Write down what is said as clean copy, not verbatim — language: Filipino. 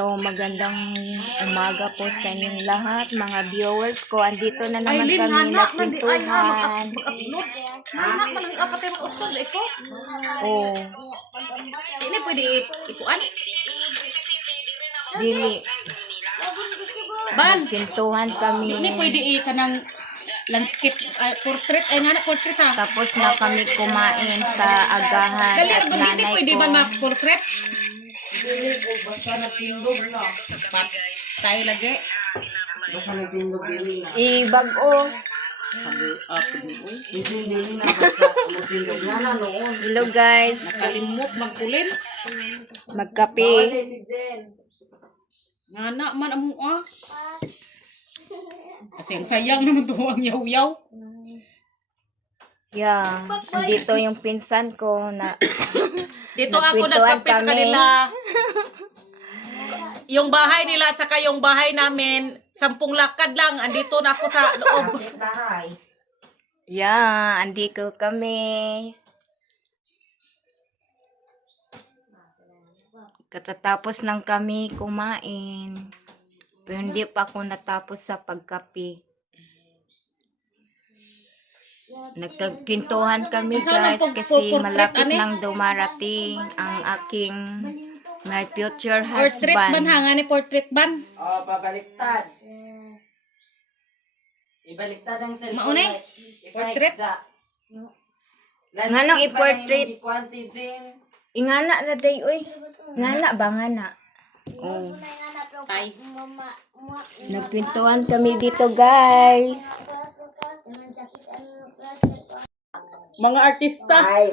hello, magandang umaga po sa inyong lahat, mga viewers ko. Andito na naman Aileen, kami nanak, nandi ay ha, nagpintuhan. mag-upload. Nanak, manang apat yung usol, eko. Oh, Ini pwede ikuan. dili. Ban, Pintuhan kami. ini pwede kanang landscape, portrait, ay nanak, portrait ha. Tapos na kami kumain sa agahan Dali, at hindi nanay pwede ko. ban ma-portrait. Dili ko basta nagtindog na. Tayo lagi. Basta nagtindog dili na. Ibag-o. Dili na basta nagtindog na noon. Hello guys, Nakalimot, magkulin. magkape. Ni Jen. Nanak man amo Kasi ang sayang naman to ang yaw-yaw. Yeah, andito yung pinsan ko na Dito ako Nagkwentuhan nagkape sa kami. kanila. Yung bahay nila at saka yung bahay namin, 10 lakad lang. Andito na ako sa loob. Bahay. yeah, andito kami. Katatapos lang kami kumain. Pero hindi pa ako natapos sa pagkape. Nagkagkintuhan kami Sana guys kasi portrait, malapit ani? nang dumarating ang aking my future Portrait ban husband. ha, nga ni portrait ban. Oh, pabaliktad. Ibaliktad ang cellphone. Maunay? Portrait? Nga nang i-portrait. Kwanti Jen. Ingana na day oy. Ngana ba ngana? Oh. Tay. Nagkwentuhan kami dito guys. Mga artista. Ay,